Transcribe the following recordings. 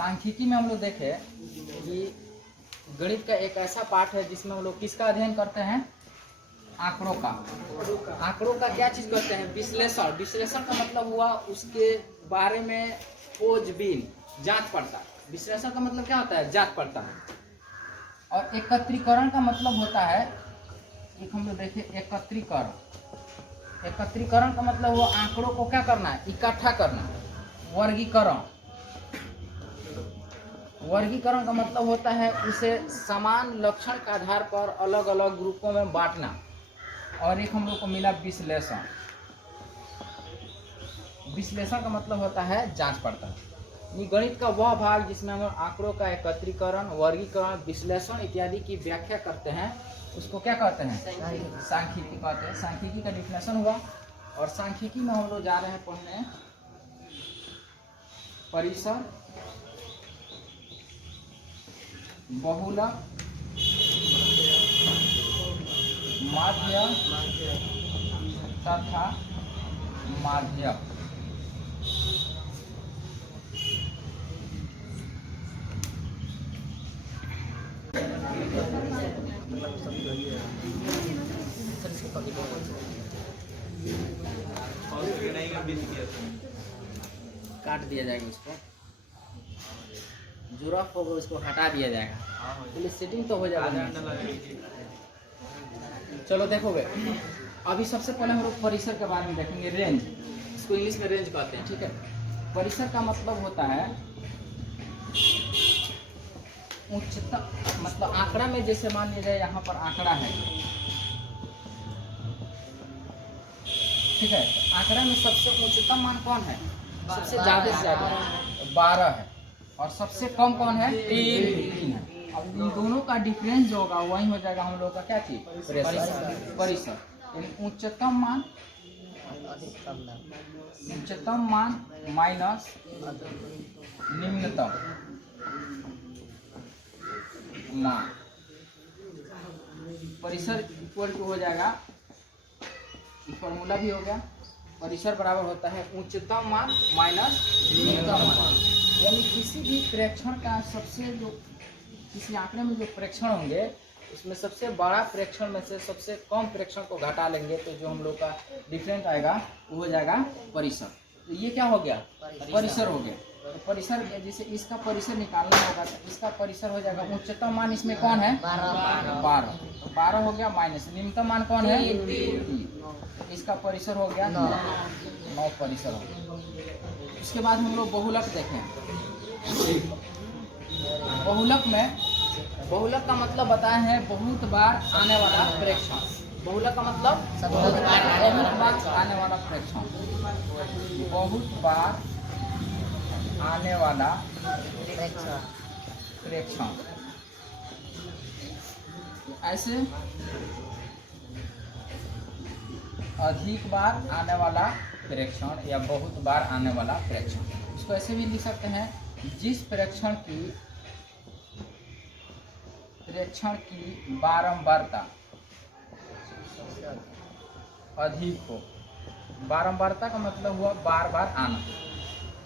सांख्यिकी में हम लोग देखें कि गणित का एक ऐसा पाठ है जिसमें हम लोग किसका अध्ययन करते हैं, आंकड़ों का। आंकड़ों का क्या चीज करते हैं, विश्लेषण। विश्लेषण का मतलब हुआ उसके बारे में खोजबीन, जांच पड़ताल। विश्लेषण का मतलब क्या होता है, जांच पड़ताल। और एकत्रीकरण का मतलब होता है, एक हम लोग देखें एकत्रीकरण। एकत्रीकरण का मतलब हुआ आंकड़ों को क्या करना है, इकट्ठा करना। वर्गीकरण, वर्गीकरण का मतलब होता है उसे समान लक्षण के आधार पर अलग अलग ग्रुपों में बांटना। और एक हम लोग को मिला विश्लेषण। विश्लेषण का मतलब होता है जांच पड़ताल। ये गणित का वह भाग जिसमें हम आंकड़ों का एकत्रीकरण, वर्गीकरण, विश्लेषण इत्यादि की व्याख्या करते हैं, उसको क्या कहते हैं, सांख्यिकी कहते हैं। सांख्यिकी का डिफिनेशन हुआ। और सांख्यिकी में हम लोग जा रहे हैं पढ़ने परिसर, बहुलक, माध्य तथा माध्यक। काट दिया जाएगा उसको, जुरफ होगा उसको हटा दिया जाएगा, पहले सेटिंग तो हो जाएगा। चलो देखोगे, अभी सबसे पहले हम लोग परिसर के बारे में देखेंगे, रेंज। इसको इंग्लिश में रेंज कहते हैं, ठीक है। परिसर का मतलब होता है उच्चतम, मतलब आंकड़ा में जैसे मान लीजिए यहाँ पर आंकड़ा है, ठीक है। तो आंकड़ा में सबसे उच्चतम मान कौन है, सबसे ज्यादा से ज्यादा 12 है। और सबसे कम कौन है, 3 है। अब इन दोनों का डिफरेंस जो होगा वही हो जाएगा हम लोग का क्या चीज, परिसर। यानी उच्चतम मान, उच्चतम मान माइनस निम्नतम मान। परिसर इक्वल टू हो जाएगा, फॉर्मूला भी हो गया, परिसर बराबर होता है उच्चतम मान माइनस निम्नतम मान। यानी किसी भी प्रेक्षण का सबसे जो, किसी आंकड़े में जो प्रेक्षण होंगे उसमें सबसे बड़ा प्रेक्षण में से सबसे कम प्रेक्षण को घटा लेंगे तो जो हम लोग का डिफरेंट आएगा वो हो जाएगा परिसर। तो ये क्या हो गया, परिसर हो गया। तो परिसर जैसे इसका परिसर निकालना होगा तो इसका परिसर हो जाएगा, उच्चतम मान इसमें कौन है, 12। तो 12 हो गया, माइनस निम्नतम मान कौन है, 3। इसका परिसर हो गया 9 परिसर हो गया। इसके बाद हम लोग बहुलक देखें। बहुलक में, बहुलक का मतलब बताए हैं बहुत बार आने वाला प्रेक्षण। बहुलक का मतलब बहुत बार आने वाला प्रेक्षण, बहुत बार आने वाला प्रेक्षण। ऐसे अधिक बार आने वाला प्रेक्षण या बहुत बार आने वाला प्रेक्षण। इसको ऐसे भी लिख सकते हैं, जिस प्रेक्षण की बारंबारता अधिक हो। बारंबारता का मतलब हुआ बार बार आना।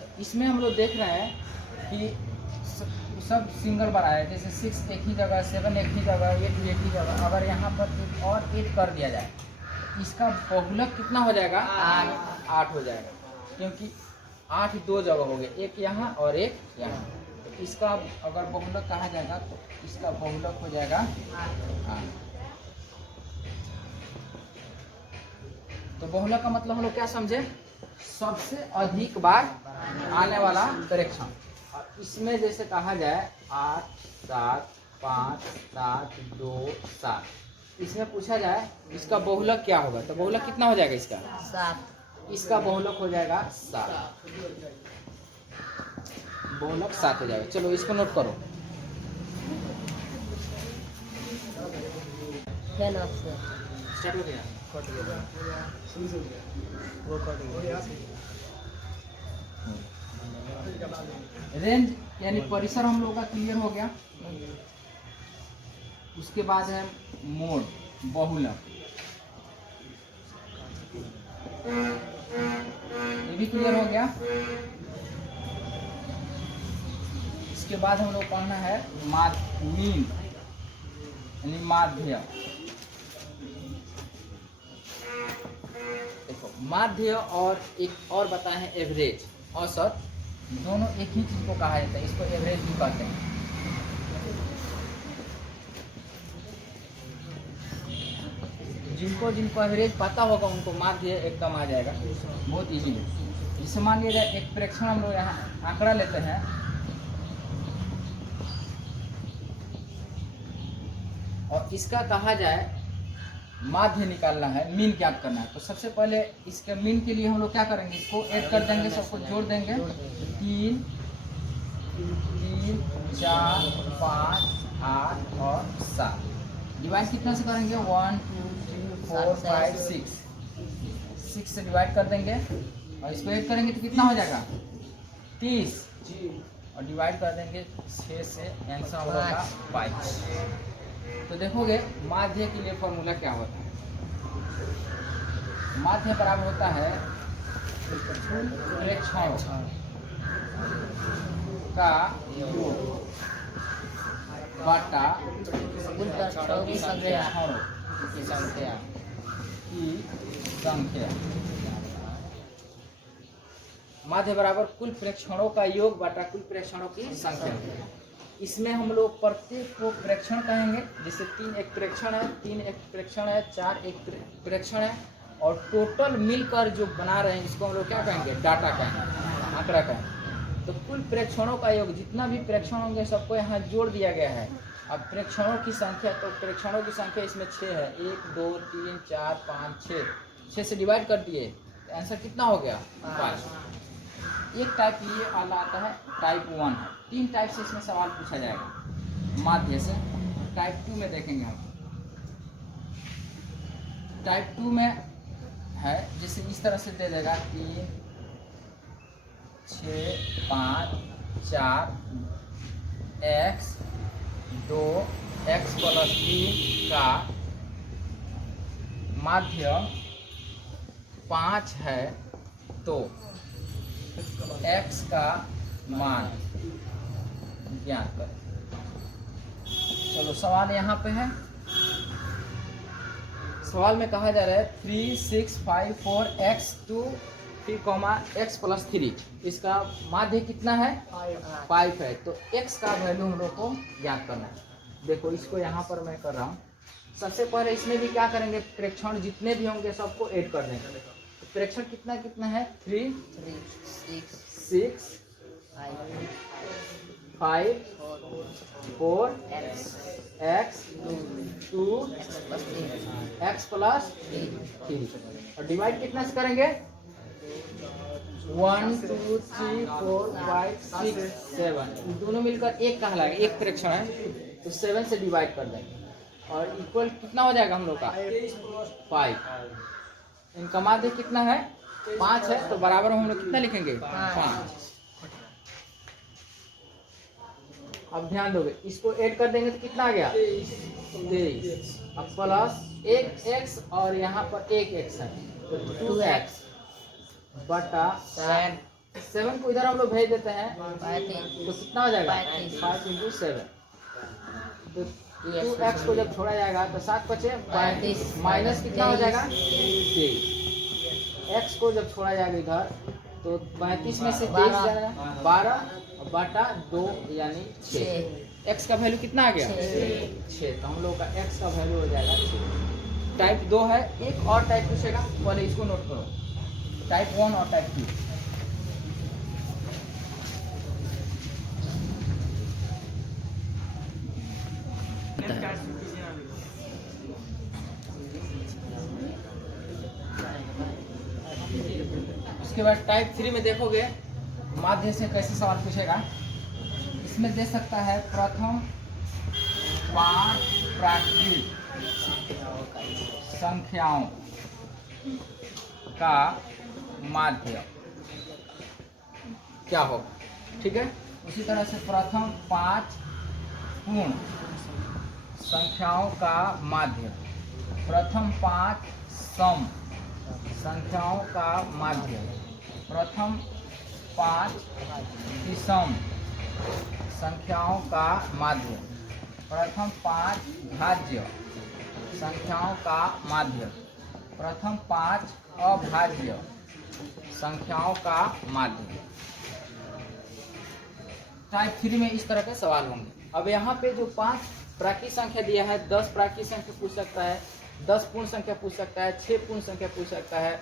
तो इसमें हम लोग देख रहे हैं कि सब सिंगल बार आया, जैसे 6 एक ही जगह, 7 एक ही जगह, 8 एक ही जगह। अगर यहाँ पर एक और 8 कर दिया जाए इसका बहुलक कितना हो जाएगा, 8 हो जाएगा, क्योंकि 8 2 जगह हो गए, एक यहाँ और एक यहाँ। तो इसका अगर बहुलक कहा जाएगा तो इसका बहुलक हो जाएगा 8। तो बहुलक का मतलब हम लोग क्या समझे, सबसे अधिक बार आने वाला प्रेक्षण। और इसमें जैसे कहा जाए 8 7 5 7 2 7, इसमें पूछा जाए इसका बहुलक क्या होगा, तो बहुलक कितना हो जाएगा इसका, 7। इसका बहुलक हो जाएगा 7, बहुलक 7 हो जाएगा। चलो इसको नोट करो। स्टार्ट हो गया, रेंज यानी परिसर हम लोगों का क्लियर हो गया। उसके बाद है मोड, बहुलक, ये भी क्लियर हो गया। इसके बाद हम लोग पढ़ना है मीन यानी माध्य। देखो माध्य और एक और बताए हैं एवरेज, औसत, दोनों एक ही चीज को कहा जाता है, इसको एवरेज भी कहते हैं। जिनको जिनको एवरेज पता होगा उनको माध्य एकदम आ जाएगा, बहुत इजी है। जैसे मान लीजिए एक प्रेक्षण हम लोग यहाँ आंकड़ा लेते हैं, और इसका कहा जाए माध्य निकालना है, मीन ज्ञात करना है, तो सबसे पहले इसके मीन के लिए हम लोग क्या करेंगे, इसको ऐड कर देंगे, सबको जोड़ देंगे, 3 3 4 5 8 और 7। डिवाइड कितना से करेंगे, 1 2 3 4 5 6 से डिवाइड कर देंगे, और इसको ऐड करेंगे तो कितना हो जाएगा 30, और डिवाइड कर देंगे 6 से, आंसर होगा 5। तो देखोगे माध्य के लिए फॉर्मूला क्या होता है। माध्य बराबर होता है प्रेक्षणों का योग बटा प्रेक्षणों की संख्या। माध्य बराबर कुल प्रेक्षणों का योग बटा कुल प्रेक्षणों की संख्या। इसमें हम लोग प्रत्येक को प्रेक्षण कहेंगे, जैसे 3 एक प्रेक्षण है, 3 एक प्रेक्षण है, 4 एक प्रेक्षण है, और टोटल मिलकर जो बना रहे हैं इसको हम लोग क्या कहेंगे, डाटा कहेंगे, आंकड़ा कहेंगे। तो कुल प्रेक्षणों का योग, जितना भी प्रेक्षण होंगे सबको यहाँ जोड़ दिया गया है। अब प्रेक्षणों की संख्या, तो प्रेक्षणों की संख्या इसमें 6 है, 1 2 3 4 5 6 से डिवाइड कर दिए, तो आंसर कितना हो गया 5। एक टाइप ये वाला आता है, टाइप 1 है। 3 टाइप से इसमें सवाल पूछा जाएगा माध्य से। टाइप 2 में देखेंगे हम। टाइप 2 में है जैसे इस तरह से दे देगा, 3 6 5 4 x 2 x + 3 का माध्य 5 है, तो x का मान ज्ञात करें। चलो सवाल यहाँ पे है। सवाल में कहा जा रहा है 3 6 5 4 x 2 3, x + 3, इसका माध्य कितना है 5 है, तो x का वैल्यू हम लोग को ज्ञात करना है। देखो इसको यहाँ पर मैं कर रहा हूँ। सबसे पहले इसमें भी क्या करेंगे, प्रेक्षण जितने भी होंगे सबको ऐड कर देंगे। तो प्रेक्षण कितना कितना है, 3 6 5 4 x 2 x + 3, और डिवाइड कितना से करेंगे, 1 2 3 4 5 6 7, दोनों मिलकर एक कहलाएगा, एक प्रेक्षण है, तो 7 से डिवाइड कर देंगे, और इक्वल कितना हो जाएगा हम लोग का 5। इनका माध्य कितना है 5 है, तो बराबर हम लोग कितना लिखेंगे 5। अब ध्यान दोगे, इसको ऐड कर देंगे तो कितना आ गया 23, अब प्लस 1 x और यहाँ पर 1 x है, तो 2x बटा 7 को इधर हम लोग भेज देते हैं, तो कितना हो जाएगा 5 × 7, तो 2x को जब छोड़ा जाएगा तो 7 बचे 35, माइनस कितना हो जाएगा 23। x को जब छोड़ा जाएगा इधर तो 35 में से 23 जाएगा 12 बटा 2 यानी 6। x का वैल्यू कितना आ गया 6, तो हम लोग का x का वैल्यू हो जाएगा 6। टाइप 2 है। एक और टाइप पूछेगा, पहले इसको नोट करो, टाइप 1 और टाइप 2। उसके बाद टाइप 3 में देखोगे माध्य से कैसे सवाल पूछेगा। इसमें दे सकता है प्रथम 5 प्राकृतिक संख्याओं का माध्य क्या होगा, ठीक है। उसी तरह से प्रथम 5 पूर्ण संख्याओं का माध्य, प्रथम 5 सम संख्याओं का माध्य, प्रथम 5 विषम संख्याओं का माध्य। प्रथम 5 भाज्य संख्याओं का माध्य। प्रथम 5 अभाज्य संख्याओं का माध्य। टाइप 3 में इस तरह के सवाल होंगे। अब यहाँ पे जो 5 प्राकृत संख्या दिया है, 10 प्राकृत संख्या पूछ सकता है, 10 पूर्ण संख्या पूछ सकता है, 6 पूर्ण संख्या पूछ सकता है,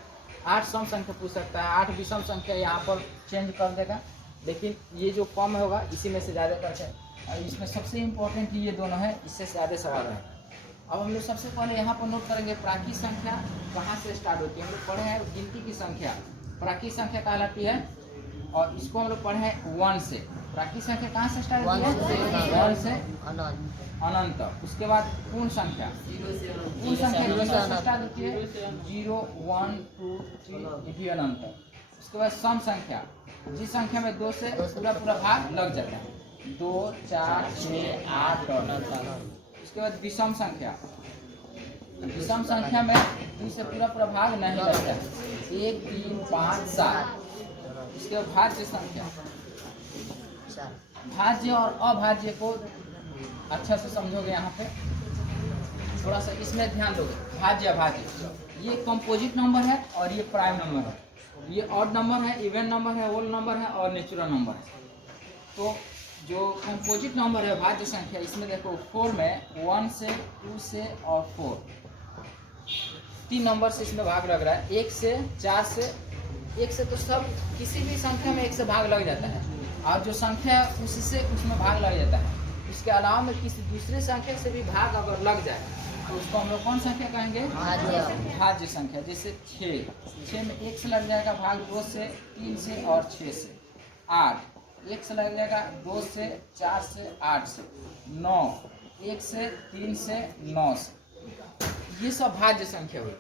8 सम संख्या पूछ सकता है, 8 विषम संख्या यहाँ पर चेंज कर देगा। लेकिन ये जो कम होगा इसी में से ज़्यादा करते हैं, और इसमें सबसे इम्पोर्टेंट ये दोनों है, इससे ज़्यादा सवाल है। अब हम लोग सबसे पहले यहाँ पर नोट करेंगे प्राकृत संख्या कहाँ से स्टार्ट होती है। हम लोग पढ़े हैं गिनती की संख्या प्राकृत संख्या कहलाती है, और इसको हम लोग पढ़े हैं 1 से। प्राकृत संख्या कहाँ से स्टार्ट होती है? 1 से अनंत। उसके बाद पूर्ण संख्या, पूर्ण संख्या से स्टार्ट होती है 0 1 2 3 ये भी अनंत। उसके बाद सम संख्या, जिस संख्या में 2 से पूरा भाग लग जाता है, 2 4 6 8 9। उसके बाद विषम संख्या, विषम संख्या में 2 से पूरा भाग नहीं लगता है, 1 3 5 7। उसके बाद भाज्य संख्या, भाज्य और अभाज्य को अच्छा से समझोगे। यहाँ पे थोड़ा सा इसमें ध्यान दोगे। भाज्य अभाज्य ये कंपोजिट नंबर है और ये प्राइम नंबर है, ये ऑड नंबर है, इवन नंबर है, होल नंबर है और नेचुरल नंबर है। तो जो कंपोजिट नंबर है भाज्य संख्या, इसमें देखो 4 में 1 से 2 से और 4 3 नंबर से इसमें भाग लग रहा है। 1 से 4 से, 1 से तो सब किसी भी संख्या में 1 से भाग लग जाता है, और जो संख्या है उससे उसमें भाग लग जाता है। उसके अलावा में किसी दूसरे संख्या से भी भाग अगर लग जाए तो उसको हम लोग कौन संख्या कहेंगे? भाज्य संख्या। जैसे 6 में 1 से लग जाएगा भाग, 2 से 3 से और 6 से। 8 1 से लग जाएगा, 2 से 4 से 8 से। 9 1 से 3 से 9 से। ये सब भाज्य संख्या हुई।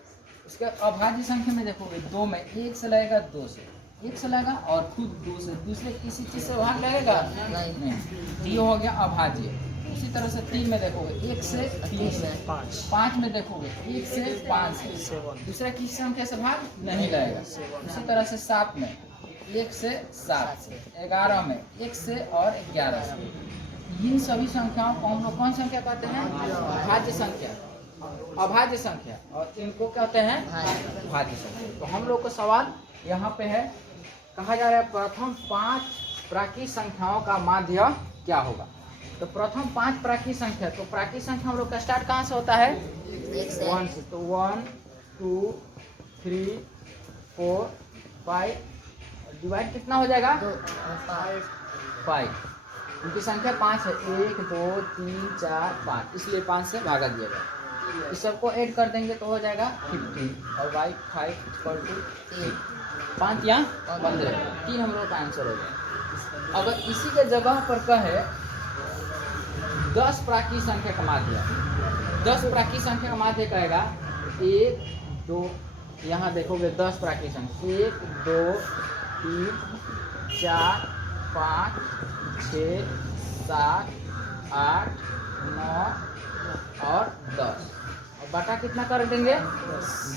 उसके अभाज्य संख्या में देखोगे 2 में 1 से लगेगा, 2 से 1 से लगेगा और खुद 2 से, दूसरे किसी चीज़ से भाग लगेगा नहीं। ये हो गया अभाज्य। उसी तरह से 3 में देखोगे 1 से 3 से। 5 में देखोगे 1 से 5 से, दूसरा किसी संख्या से भाग नहीं लगेगा। उसी तरह से 7 में 1 से 7 से। 11 में 1 से और 11 से। इन सभी संख्याओं को हम लोग कौन संख्या कहते हैं? भाज्य संख्या, अभाज्य संख्या, और इनको कहते हैं भाज्य संख्या। तो हम लोग का सवाल यहाँ पे है, कहा जा रहा है प्रथम 5 प्राकृत संख्याओं का माध्य क्या होगा। तो प्रथम 5 प्राकृत संख्या, तो प्राकृत संख्या हम लोग का स्टार्ट कहाँ से होता है? 1 से। तो 1 2 3 4 5, डिवाइड कितना हो जाएगा? 5। उनकी संख्या 5 है, 1 2 3 4 5, इसलिए 5 से भागा दिया गया। इस सबको ऐड कर देंगे तो हो जाएगा 15, और y 5 = 8। 5 या 15, 3 हम लोग का आंसर हो जाएगा। अगर इसी के जगह पर कहे 10 प्राकृत संख्या का माध्य, 10 प्राकृत संख्या का माध्य कहेगा 1 2, यहाँ देखोगे 10 प्राकृत संख्या 1 2 3 4 5 6 7 8 9 और 10, और बटा कितना कर देंगे?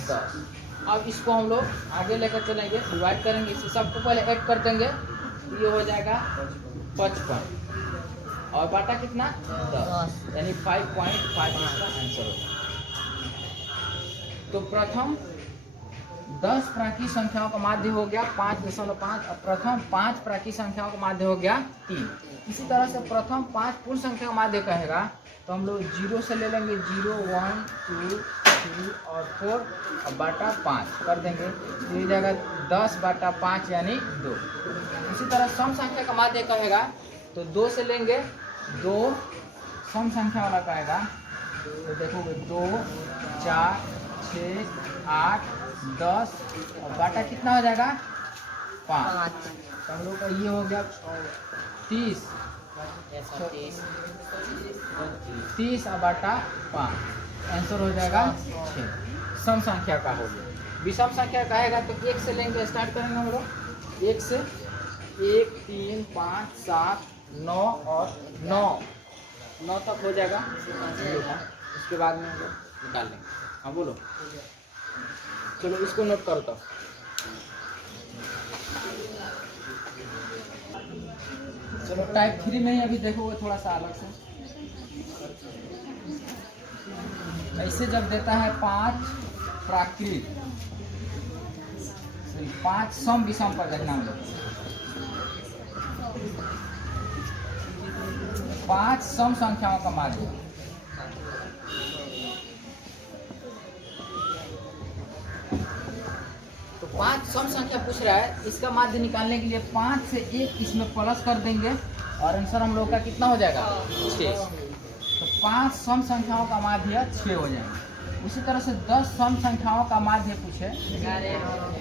10। अब इसको हम लोग आगे लेकर चलेंगे, डिवाइड करेंगे, इसे सबको पहले ऐड कर देंगे, ये हो जाएगा 55, और बाटा कितना? 10, यानी 5.5 इसका आंसर होगा। तो प्रथम 10 प्राकृत संख्याओं का माध्य हो गया 5.5, और प्रथम 5 प्राकृत संख्याओं का माध्य हो गया 3। इसी तरह से प्रथम 5 पूर्ण संख्या का माध्य कहेगा तो हम लोग 0 से ले लेंगे, 0 1 2 3 और 4, और बाटा 5 कर देंगे, तो ये जाएगा 10/5 यानी 2। इसी तरह सम संख्या का माध्य कहेगा तो 2 से लेंगे, 2 सम संख्या वाला कहेगा तो देखोगे 2 4 6 8 10, और बाटा कितना हो जाएगा? 5। तो हम लोग का ये हो गया 30, 30 और बाटा 5, आंसर हो जाएगा 6। सम संख्या का हो गया। विषम संख्या कहेगा तो 1 से लेंगे, स्टार्ट करेंगे हम लोग 1 से। 1 3 5 7 9 और 9 तक हो जाएगा, उसके बाद में हम लोग निकाल लेंगे। हाँ बोलो, चलो इसको नोट करो। तो चलो टाइप 3 में ही अभी देखोगे थोड़ा सा अलग से। ऐसे जब देता है 5 प्राकृत, 5 सम विषम पर देखना हम लोग, 5 सम संख्याओं का माध्य। तो 5 सम संख्या पूछ रहा है, इसका माध्य निकालने के लिए 5 से 1 इसमें प्लस कर देंगे और आंसर हम लोग का कितना हो जाएगा 6। तो 5 सम संख्याओं का माध्य 6 हो जाएगा। उसी तरह से 10 सम संख्याओं का माध्य पूछे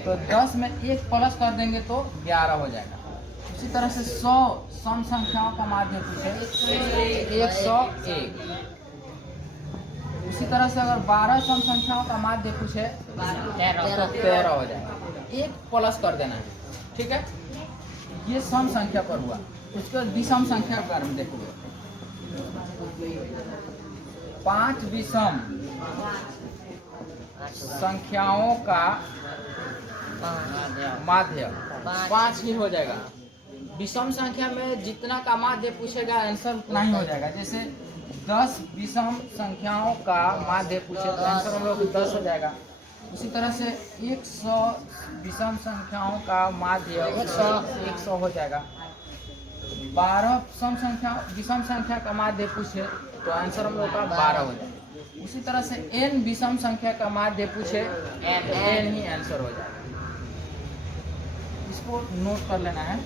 तो 10 में 1 प्लस कर देंगे तो 11 हो जाएगा। उसी तरह से 100 सम संख्याओं का माध्य पूछे 101। उसी तरह से अगर 12 सम संख्याओं का माध्य पूछे तो 13 हो जाएगा। 1 प्लस कर देना है, ठीक है। ये सम संख्या पर हुआ। उसके बाद विषम संख्या के बारे में देखोगे। 5 विषम संख्याओं का माध्य 5 ही हो जाएगा। विषम संख्या में जितना का माध्य पूछेगा आंसर उतना ही हो जाएगा। जैसे 10 विषम संख्याओं का माध्य पूछे तो आंसर हम लोग 10 हो जाएगा। उसी तरह से 100 विषम संख्याओं का माध्य 100 हो जाएगा। 12 विषम संख्या का माध्य पूछे तो आंसर हम लोग का 12 हो जाएगा। उसी तरह से n विषम संख्या का माध्य पूछे तो n ही आंसर हो जाएगा। इसको नोट कर लेना है,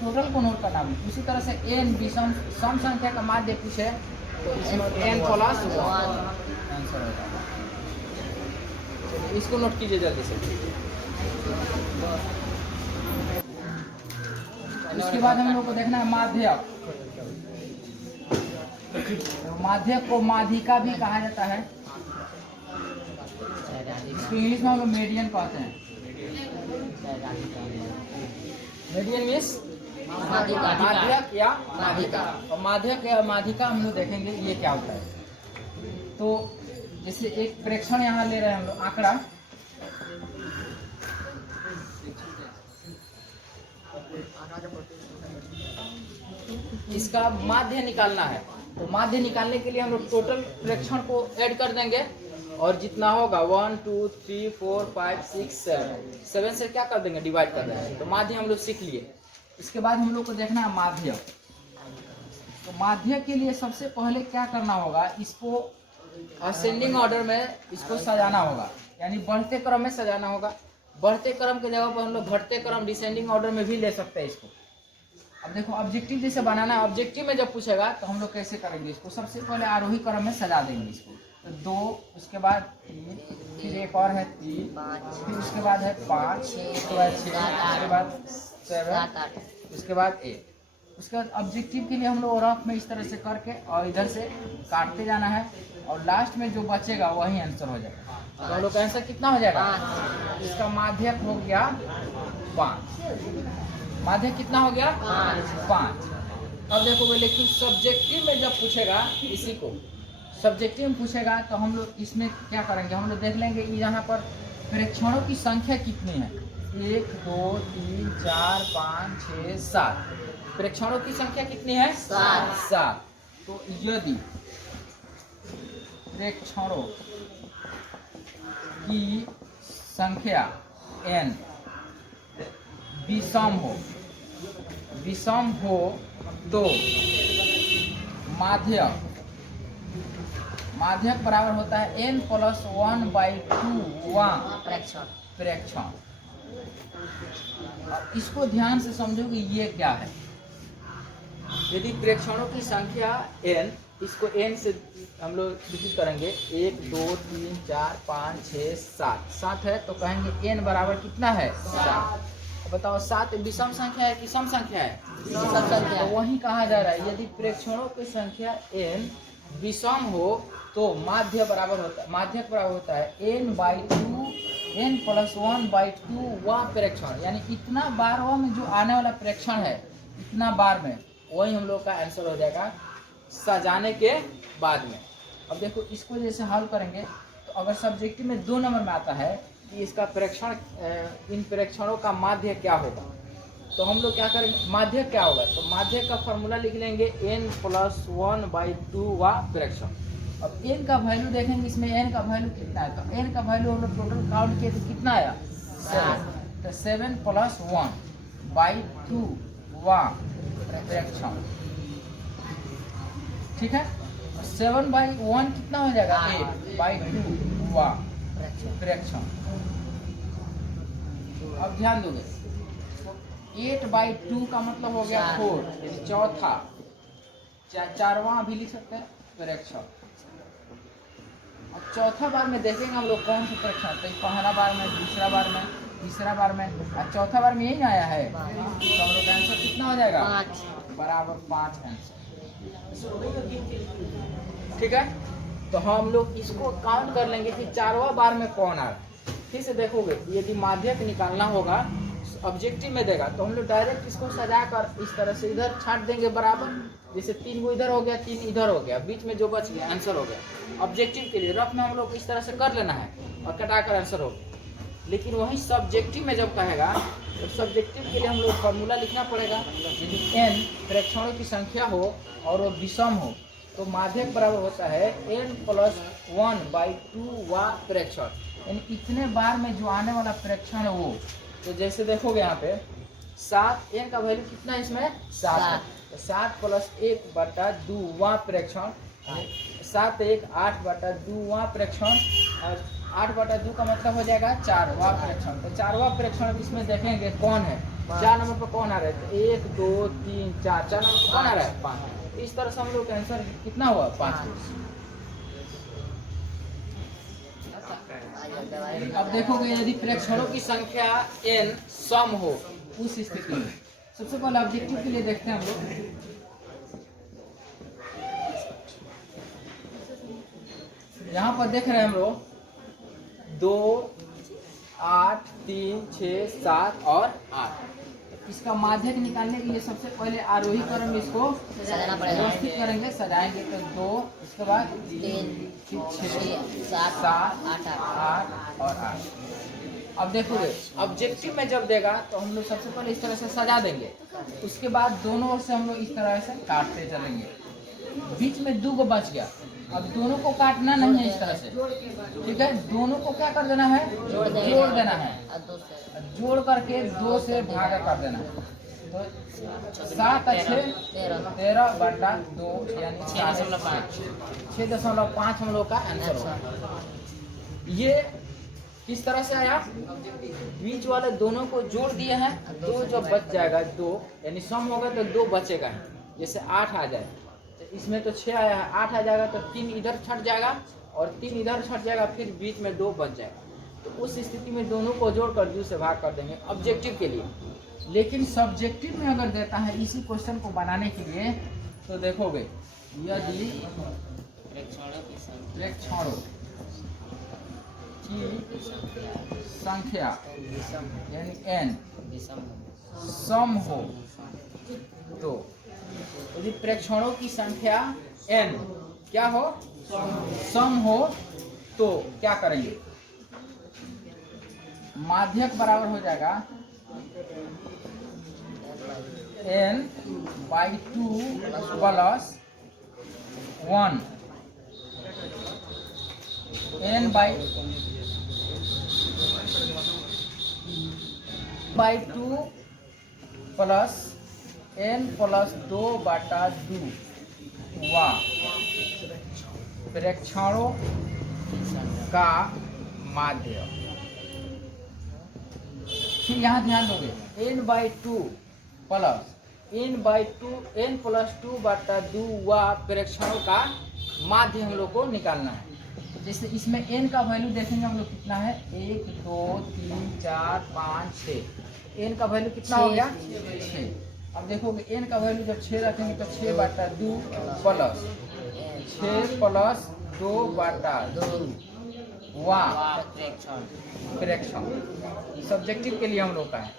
टोटल को नोट करना है। उसी तरह से n विषम सम संख्या का माध्य पूछे तो इसमें n प्लस 1 आंसर हो जाएगा। इसको नोट कीजिए जल्दी से। उसके बाद हम लोग को देखना है माध्यक। माध्यक को माध्यिका भी कहा जाता है। इसको इंग्लिश में हम लोग मीडियन कहते हैं। मीडियन मीन्स माध्यक या माध्यिका। और माध्यक या माध्यिका हम लोग देखेंगे ये क्या होता है। तो जैसे एक प्रेक्षण यहाँ ले रहे हैं हम लोग, आंकड़ा। इसका माध्य निकालना है। तो माध्य निकालने के लिए हम लोग टोटल प्रेक्षण को ऐड कर देंगे और जितना होगा 1 2 3 4 5 6 7 से क्या कर देंगे, डिवाइड कर देंगे। तो माध्य हम लोग सीख लिए। इसके बाद हम लोग को देखना है माध्य। तो माध्य के लिए सबसे पहले क्या करना होगा, इसको असेंडिंग ऑर्डर में इसको सजाना होगा, यानी बढ़ते क्रम में सजाना होगा। बढ़ते क्रम के जगह पर हम लोग घटते क्रम डिसेंडिंग ऑर्डर में भी ले सकते हैं इसको। अब देखो ऑब्जेक्टिव जैसे बनाना है, ऑब्जेक्टिव में जब पूछेगा तो हम लोग कैसे करेंगे इसको, सबसे पहले आरोही क्रम में सजा देंगे इसको। तो 2, उसके बाद 3, फिर एक और है 3, फिर उसके बाद है 5, उसके बाद 6, उसके बाद 7, उसके बाद 8। उसके बाद ऑब्जेक्टिव के लिए हम लोग रफ में इस तरह से करके और इधर से काटते जाना है और लास्ट में जो बचेगा वही आंसर हो जाएगा। तो हम लोग का आंसर कितना हो जाएगा, इसका माध्यक हो गया 5। माध्य कितना हो गया 5। अब देखोगे लेकिन सब्जेक्टिव में जब पूछेगा, इसी को सब्जेक्टिव में पूछेगा तो हम लोग इसमें क्या करेंगे, हम लोग देख लेंगे यहाँ पर प्रेक्षणों की संख्या कितनी है। 1 2 3 4 5 6 7 प्रेक्षणों की संख्या कितनी है 7। तो यदि प्रेक्षणों की संख्या n विषम हो तो माध्यक बराबर होता है n + 1/2 प्रेक्षण। अब इसको ध्यान से समझो कि ये क्या है। यदि प्रेक्षणों की संख्या n, इसको n से हम लोग सूचित करेंगे 1 2 3 4 5 6 7 है तो कहेंगे n बराबर कितना है 7। बताओ 7 विषम संख्या है कि सम संख्या है, विषम संख्या। तो वही कहा जा रहा है यदि प्रेक्षणों की संख्या n विषम हो तो माध्यक बराबर होता है n/2 n + 1/2 वह प्रेक्षण, यानी इतना बार में जो आने वाला प्रेक्षण है इतना बार में वही हम लोग का आंसर हो जाएगा सजाने के बाद में। अब देखो इसको जैसे हल करेंगे तो अगर सब्जेक्टिव में 2 नंबर में आता है कि इसका प्रेक्षण, इन प्रेक्षणों का माध्य क्या होगा, तो हम लोग क्या करेंगे, माध्यक क्या होगा, तो माध्यक का फॉर्मूला लिख लेंगे n+1/2 वा फ्रैक्शन। अब n का वैल्यू देखेंगे, इसमें n का वैल्यू कितना है, तो n का वैल्यू हम लोग टोटल काउंट किए तो कितना आया 7, तो 7+1/2 वा फ्रैक्शन, ठीक है। 7/1 कितना हो जाएगा 8/2 वा फ्रैक्शन। अब ध्यान दोगे, 8/2 का मतलब हो गया 4, चौथा, चारवां भी लिख सकते हैं फ्रैक्शन। अब चौथा बार में देखेंगे हम लोग कौन सा फ्रैक्शन, तो पहला बार में, दूसरा बार में, तीसरा बार में, और चौथा बार में यही आया है, तो हम लोग आंसर कितना हो जाएगा बराबर 5 आंसर, ठीक है। तो हम लोग इसको काउंट कर लेंगे कि चारवा बार में कौन आ रहा है। फिर से देखोगे, यदि माध्यक निकालना होगा ऑब्जेक्टिव में देगा तो हम लोग डायरेक्ट इसको सजा कर इस तरह से इधर छाट देंगे बराबर, जैसे 3 गो इधर हो गया, 3 इधर हो गया, बीच में जो बच गया आंसर हो गया। ऑब्जेक्टिव के लिए रफ में हम लोग इस तरह से कर लेना है और कटा कर आंसर हो गया। लेकिन वही सब्जेक्टिव में जब कहेगा तो सब्जेक्टिव के लिए हम लोग फॉर्मूला लिखना पड़ेगा। यदि n फ्रैक्शनों की संख्या हो और वो विषम हो तो माध्यक बराबर होता है n+1/2 वा फ्रैक्शन, यानी इतने बार में जो आने वाला फ्रैक्शन है वो। तो जैसे देखोगे यहाँ पे 7, n का वैल्यू कितना है इसमें 7 है, तो 7+1/2 वा फ्रैक्शन, 7 1 8/2 वा फ्रैक्शन, और 8/2 का मतलब हो जाएगा 4 वा फ्रैक्शन। तो 4 वा फ्रैक्शन इसमें देखेंगे कौन है, 4 नंबर पर कौन आ रहा है, तो 1 2 3 4, 4 नंबर पर कौन आ रहा है 5। इस तरह से हम लोग का आंसर कितना हुआ 5। अब देखोगे यदि फ्रैक्शनों की संख्या n सम हो उस स्थिति में, सबसे पहले ऑब्जेक्टिव के लिए देखते हैं हम लोग। यहाँ पर देख रहे हैं हम लोग 2 8 3 6 7 और 8। इसका माध्यक निकालने के लिए सबसे पहले आरोही क्रम में इसको व्यवस्थित करेंगे, सजाएंगे तो 2, इसके बाद 3 6 7 8 और 8। अब देखोगे ऑब्जेक्टिव में जब देगा तो हम लोग सबसे पहले इस तरह से सजा देंगे, उसके बाद दोनों ओर से हम लोग इस तरह से काटते चलेंगे। बीच में 2 को बच गया, अब दोनों को काटना नहीं है इस तरह से, ठीक है। दोनों को क्या कर देना है, जोड़ देना है, जोड़ करके 2 से भागा कर देना है। तो 7 अच्छे 13/2 यानी 6.5 हम लोग का आंसर होगा। ये किस तरह से आया, बीच वाले दोनों को जोड़ दिए हैं, 2 जो बच जाएगा 2 यानी सम होगा तो 2 बचेगा, जैसे 8 आ जाए, इसमें तो 6 आया है, 8 आ जाएगा तो 3 इधर छट जाएगा और 3 इधर छट जाएगा, फिर बीच में 2 बच जाएगा। तो उस स्थिति में दोनों को जोड़कर 2 से भाग कर देंगे ऑब्जेक्टिव के लिए। लेकिन सब्जेक्टिव में अगर देता है इसी क्वेश्चन को बनाने के लिए, तो देखोगे यदि फ्रैक्शनों की संख्या यानी n सम हो, तो यदि फ्रैक्शनों की संख्या n क्या हो सम हो तो क्या करेंगे, माध्यक बराबर हो जाएगा n/2 + 1, n/2 प्लस n+2/2 वा फ्रैक्शनों का माध्य। फिर यहाँ ध्यान दोगे n/2 प्लस n+2/2 वा फ्रैक्शनों का माध्य हम लोग को निकालना है। जैसे इसमें n का वैल्यू देखेंगे हम लोग कितना है, 1 2 3 4 5 6, n का वैल्यू कितना हो गया 6। अब देखोगे n का वैल्यू जब 6 रखेंगे तो 6/2 प्लस 6 + 2/2 वा फ्रैक्शन, सब्जेक्टिव के लिए हम लोग का है।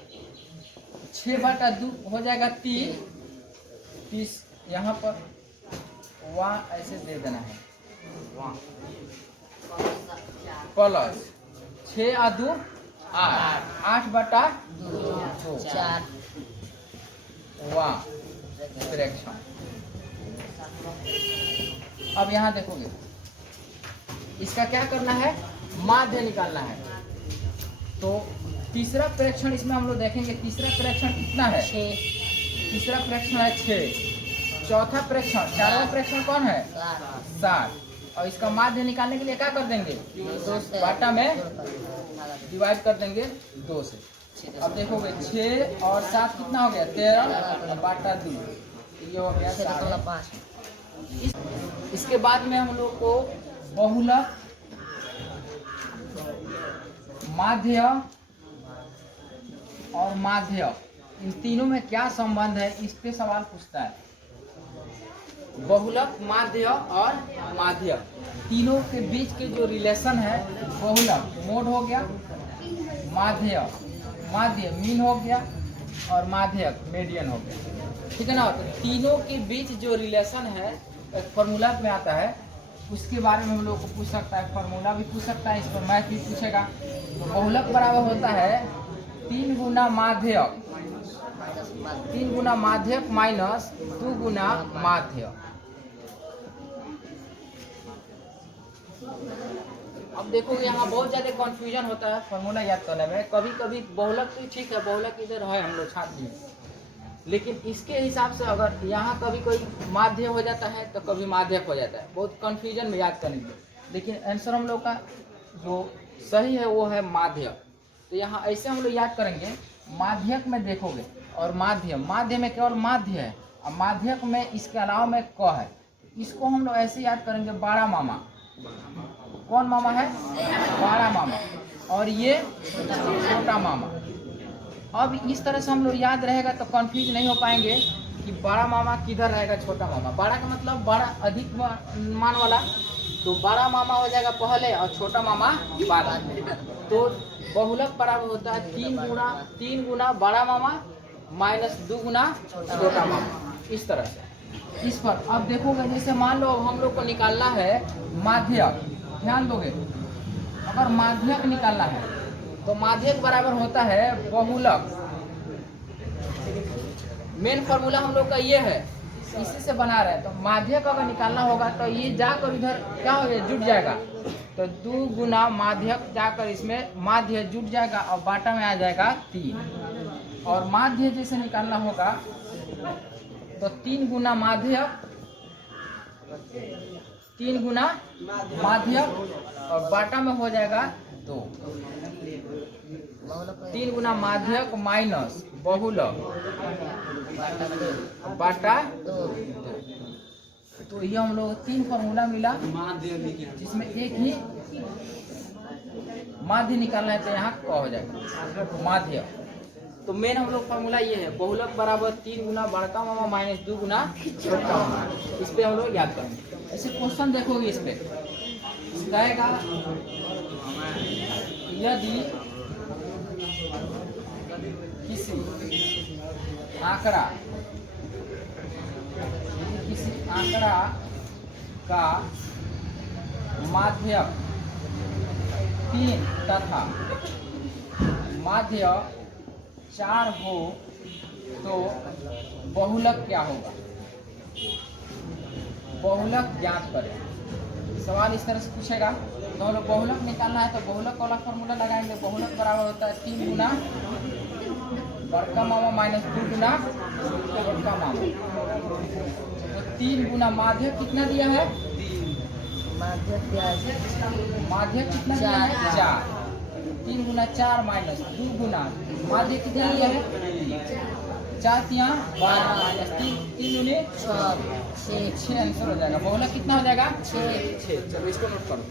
6/2 हो जाएगा 30, यहाँ पर वहाँ ऐसे दे देना है, वहाँ प्लस 6 और 2 8, 8/2 वा फ्रैक्शन। अब यहाँ देखोगे इसका क्या करना है, माध्य निकालना है। तो तीसरा फ्रैक्शन इसमें हम लोग देखेंगे, तीसरा फ्रैक्शन कितना है, 6। तीसरा फ्रैक्शन है 6। चौथा फ्रैक्शन, चारवा फ्रैक्शन कौन है, 7। और इसका माध्य निकालने के लिए क्या कर देंगे, बाटा में डिवाइड कर देंगे 2 से। अब देखोगे 6 और 7 कितना हो गया, 13 बाटा 2, ये हो गया 5। इसके बाद में हम लोग को बहुलक, माध्य और माध्य, इन तीनों में क्या संबंध है, इस पे सवाल पूछता है। बहुलक, माध्य और माध्य, तीनों के बीच के जो रिलेशन है, बहुलक मोड हो गया, माध्य माध्य मीन हो गया, और माध्यक मीडियन हो गया, ठीक है ना। तो तीनों के बीच जो रिलेशन है एक फॉर्मूला में आता है, उसके बारे में हम लोग को पूछ सकता है, फॉर्मूला भी पूछ सकता है, इस पर मैथ भी पूछेगा। तो बहुलक बराबर होता है 3 गुना माध्यक, 3 गुना माध्यक माइनस 2 गुना माध्य। अब देखोगे यहाँ बहुत ज़्यादा कंफ्यूजन होता है फॉर्मूला याद करने में। कभी कभी बहुलक तो ठीक है, बहुलक इधर है हम लोग छात्र में, लेकिन इसके हिसाब से अगर यहाँ कभी कोई माध्य हो जाता है तो कभी माध्यक हो जाता है, बहुत कंफ्यूजन में याद करने के। लेकिन आंसर हम लोग का जो सही है वो है माध्य। तो यहाँ ऐसे हम लोग याद करेंगे, माध्यक में देखोगे और माध्य, माध्य में केवल माध्य है और माध्यक में इसके अलावा में क है। इसको हम लोग ऐसे याद करेंगे, बड़ा मामा। कौन मामा है, बड़ा मामा, और ये छोटा मामा। अब इस तरह से हम लोग याद रहेगा तो कंफ्यूज नहीं हो पाएंगे कि बड़ा मामा किधर रहेगा, छोटा मामा। बड़ा का मतलब बड़ा अधिक मान वाला, तो बड़ा मामा हो जाएगा पहले और छोटा मामा बाद में। तो बहुलक बराबर होता है 3 गुना बड़ा मामा माइनस 2 गुना छोटा मामा, इस तरह से। इस पर अब देखोगे, जैसे मान लो हम लोग को निकालना है माध्यक, ध्यान दोगे, अगर माध्यक निकालना है तो माध्यक बराबर होता है बहुलक। मेन फॉर्मूला हम लोग का ये है, इसी से बना रहे हैं। तो माध्यक अगर निकालना होगा तो ये जाकर इधर क्या हो गया, जुट जाएगा। तो 2 गुना माध्यक जाकर इसमें माध्य जुट जाएगा और बाटा में आ जाएगा 3। और माध्य जैसे निकालना होगा तो 3 गुना माध्यक, 3 गुना माध्यक और बाटा में हो जाएगा 2। 3 गुना माध्यक माइनस बहुलक बाटा 2। तो ये हम लोग 3 फॉर्मूला मिला, जिसमें एक ही माध्य निकालना है, तो यहाँ क हो जाएगा माध्य। तो मेन हम लोग फॉर्मूला ये है, बहुलक बराबर 3 गुना बड़का मामा माइनस 2 गुना छोटा मामा। इस पे हम लोग याद करेंगे। ऐसे क्वेश्चन देखोगे, इस पे कहेगा यदि किसी आंकड़ा का माध्यक 3 तथा माध्य 4 हो तो बहुलक क्या होगा, बहुलक ज्ञात करें। सवाल इस तरह से पूछेगा, तो हम लोग बहुलक निकालना है तो बहुलक वाला फॉर्मूला लगाएंगे। बहुलक बराबर होता है 3 गुना बड़का मामा माइनस 2 गुना छोटा मामा। तो 3 गुना माध्य कितना दिया है, माध्य कितना दिया है, 4। 3 गुना 4 माइनस 2 गुना माध्य कितना दिया है, 4 3 12 माइनस 3 दूनी 6 आंसर हो जाएगा। बहुलक कितना हो जाएगा, 6। चलो इसको नोट करो।